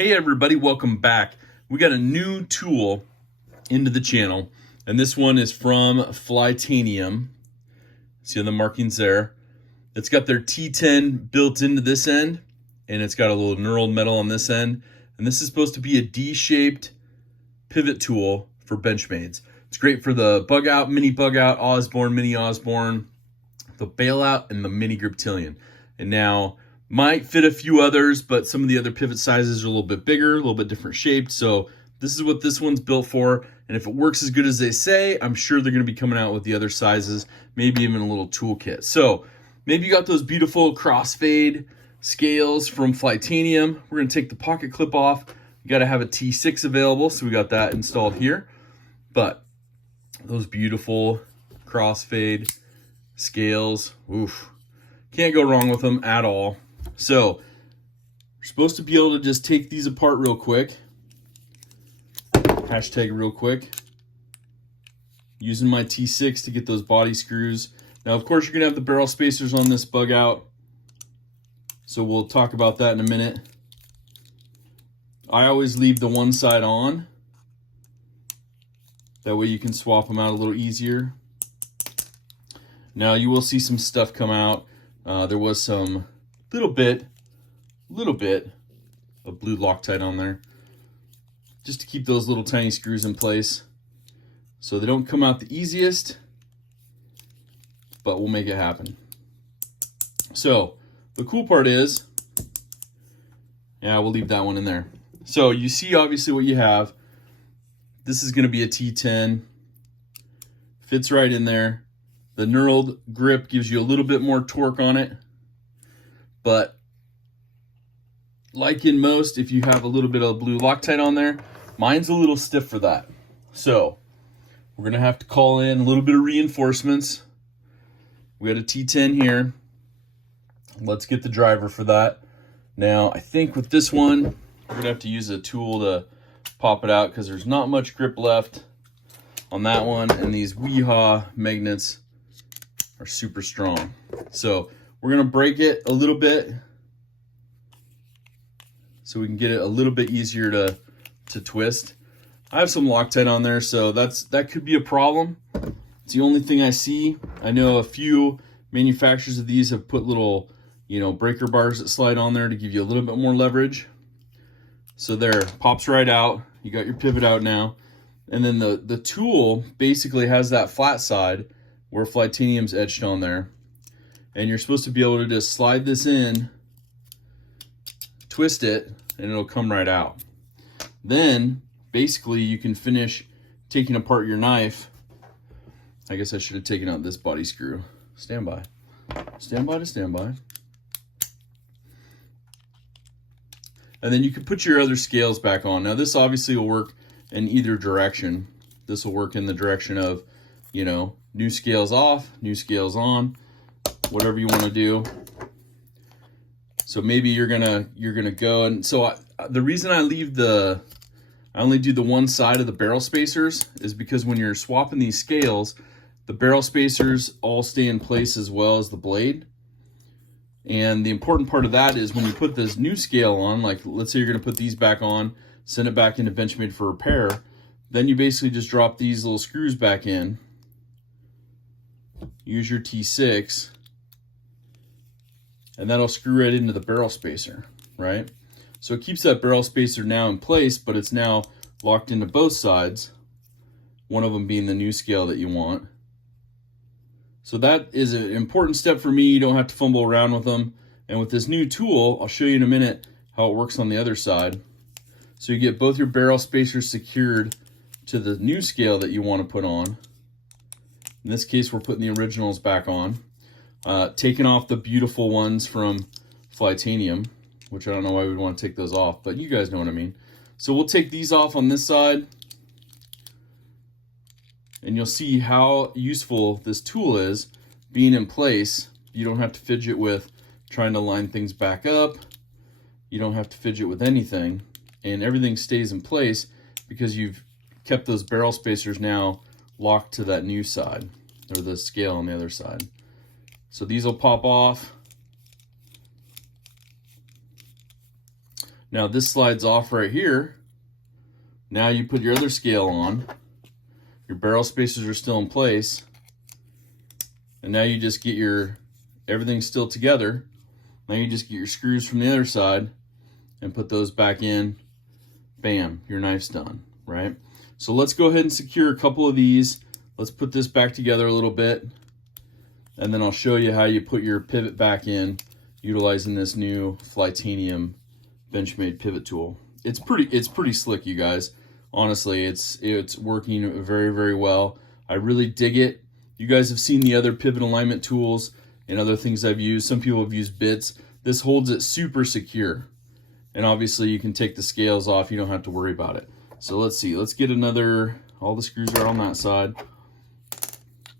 Hey everybody, welcome back. We got a new tool into the channel, and this one is from Flytanium. See the markings there? It's got their T10 built into this end, and it's got a little knurled metal on this end. And this is supposed to be a D-shaped pivot tool for Benchmades. It's great for the bug out, mini bug out, Osborne, mini Osborne, the bailout, and the mini Griptilian. And now, might fit a few others, but some of the other pivot sizes are a little bit bigger, a little bit different shaped. So this is what this one's built for. And if it works as good as they say, I'm sure they're going to be coming out with the other sizes, maybe even a little toolkit. So maybe you got those beautiful crossfade scales from Flytanium. We're going to take the pocket clip off. You got to have a T6 available, so we got that installed here. But those beautiful crossfade scales, oof, can't go wrong with them at all. So we're supposed to be able to just take these apart real quick. Hashtag real quick. Using my T6 to get those body screws. Now, of course, you're going to have the barrel spacers on this bug out. So we'll talk about that in a minute. I always leave the one side on. That way you can swap them out a little easier. Now, you will see some stuff come out. There was some little bit of blue Loctite on there, just to keep those little tiny screws in place. So they don't come out the easiest, but we'll make it happen. So the cool part is, yeah, we'll leave that one in there. So you see obviously what you have. This is going to be a T10, fits right in there. The knurled grip gives you a little bit more torque on it, but like in most, if you have a little bit of blue Loctite on there, mine's a little stiff for that. So we're going to have to call in a little bit of reinforcements. We got a T10 here. Let's get the driver for that. Now, I think with this one, we're going to have to use a tool to pop it out because there's not much grip left on that one, and these Weehaw magnets are super strong. So we're going to break it a little bit so we can get it a little bit easier to twist. I have some Loctite on there, so that could be a problem. It's the only thing I see. I know a few manufacturers of these have put little, breaker bars that slide on there to give you a little bit more leverage. So there, pops right out. You got your pivot out now. And then the tool basically has that flat side where Flytanium's etched on there. And you're supposed to be able to just slide this in, twist it, and it'll come right out. Then basically you can finish taking apart your knife. I guess I should have taken out this body screw. Stand by. Stand by to stand by. And then you can put your other scales back on. Now this obviously will work in either direction. This will work in the direction of, new scales off, new scales on, whatever you want to do. So maybe you're gonna go, and so the reason I only do the one side of the barrel spacers is because when you're swapping these scales, the barrel spacers all stay in place as well as the blade. And the important part of that is when you put this new scale on, like let's say you're gonna put these back on, send it back into Benchmade for repair, then you basically just drop these little screws back in, use your T6, and that'll screw right into the barrel spacer, right? So it keeps that barrel spacer now in place, but it's now locked into both sides, one of them being the new scale that you want. So that is an important step for me. You don't have to fumble around with them. And with this new tool, I'll show you in a minute how it works on the other side. So you get both your barrel spacers secured to the new scale that you want to put on. In this case, we're putting the originals back on. Taking off the beautiful ones from Flytanium, which I don't know why we'd want to take those off, but you guys know what I mean. So we'll take these off on this side, and you'll see how useful this tool is being in place. You don't have to fidget with trying to line things back up. You don't have to fidget with anything, and everything stays in place because you've kept those barrel spacers now locked to that new side, or the scale on the other side. So these will pop off. Now this slides off right here. Now you put your other scale on. Your barrel spacers are still in place. And now you just get everything's still together. Now you just get your screws from the other side and put those back in. Bam, your knife's done, right? So let's go ahead and secure a couple of these. Let's put this back together a little bit. And then I'll show you how you put your pivot back in utilizing this new Flytanium Benchmade pivot tool. It's pretty slick, you guys. Honestly, it's working very, very well. I really dig it. You guys have seen the other pivot alignment tools and other things I've used. Some people have used bits. This holds it super secure. And obviously you can take the scales off. You don't have to worry about it. So let's see. Let's get all the screws are on that side.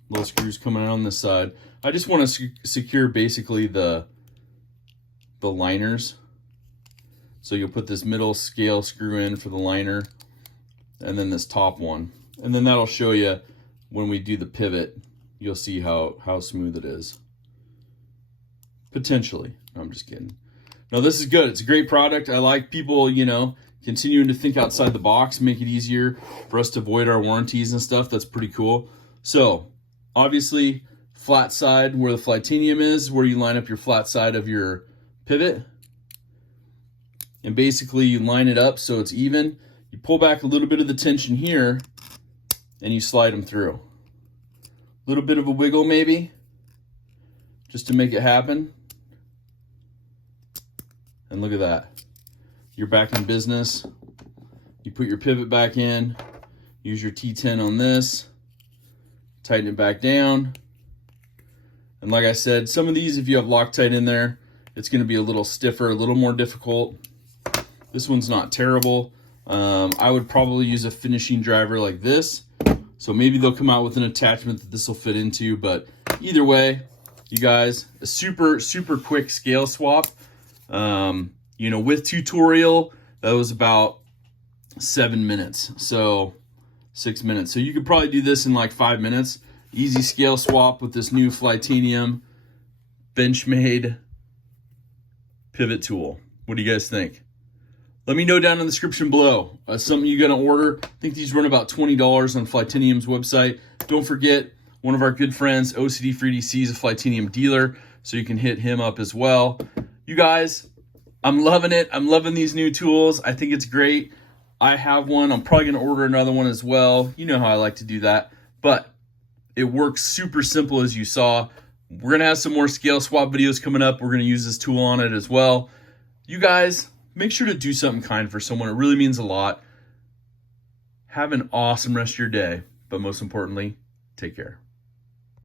Little screws coming out on this side. I just want to secure basically the liners. So you'll put this middle scale screw in for the liner and then this top one. And then that'll show you when we do the pivot, you'll see how smooth it is. Potentially. No, I'm just kidding. No, this is good. It's a great product. I like people, continuing to think outside the box, make it easier for us to avoid our warranties and stuff. That's pretty cool. So obviously flat side where the Flytanium is, where you line up your flat side of your pivot. And basically you line it up so it's even. You pull back a little bit of the tension here and you slide them through. A little bit of a wiggle maybe, just to make it happen. And look at that. You're back in business. You put your pivot back in, use your T10 on this, tighten it back down. And like I said, some of these, if you have Loctite in there, it's going to be a little stiffer, a little more difficult. This one's not terrible. I would probably use a finishing driver like this. So maybe they'll come out with an attachment that this will fit into, but either way, you guys, a super, super quick scale swap. With tutorial, that was about 7 minutes. So 6 minutes. So you could probably do this in like 5 minutes. Easy scale swap with this new Flytanium Benchmade pivot tool. What do you guys think? Let me know down in the description below. Something you're going to order. I think these run about $20 on Flytanium's website. Don't forget, one of our good friends, OCD for EDC, is a Flytanium dealer, so you can hit him up as well. You guys, I'm loving it. I'm loving these new tools. I think it's great. I have one. I'm probably going to order another one as well. You know how I like to do that. But it works super simple, as you saw. We're going to have some more scale swap videos coming up. We're going to use this tool on it as well. You guys, make sure to do something kind for someone. It really means a lot. Have an awesome rest of your day. But most importantly, take care.